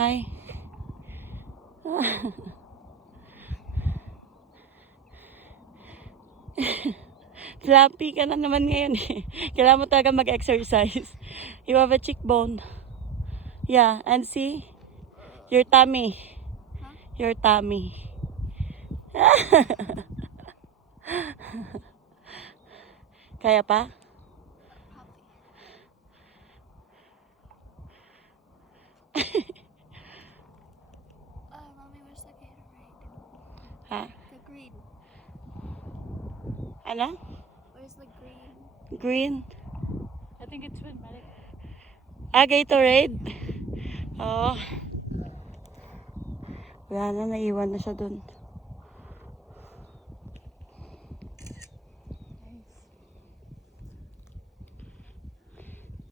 Hi. Fluffy ka na naman ngayon eh. Kailangan mo talaga mag-exercise. You have a cheekbone. Yeah, and see? Your tummy. Huh? Your tummy. Kaya pa? Mommy, where's the Gatorade? Ha? The green. Ano? Where's the green? Green? I think it's with medic. Gatorade? Oo. Wala na, naiwan na siya dun.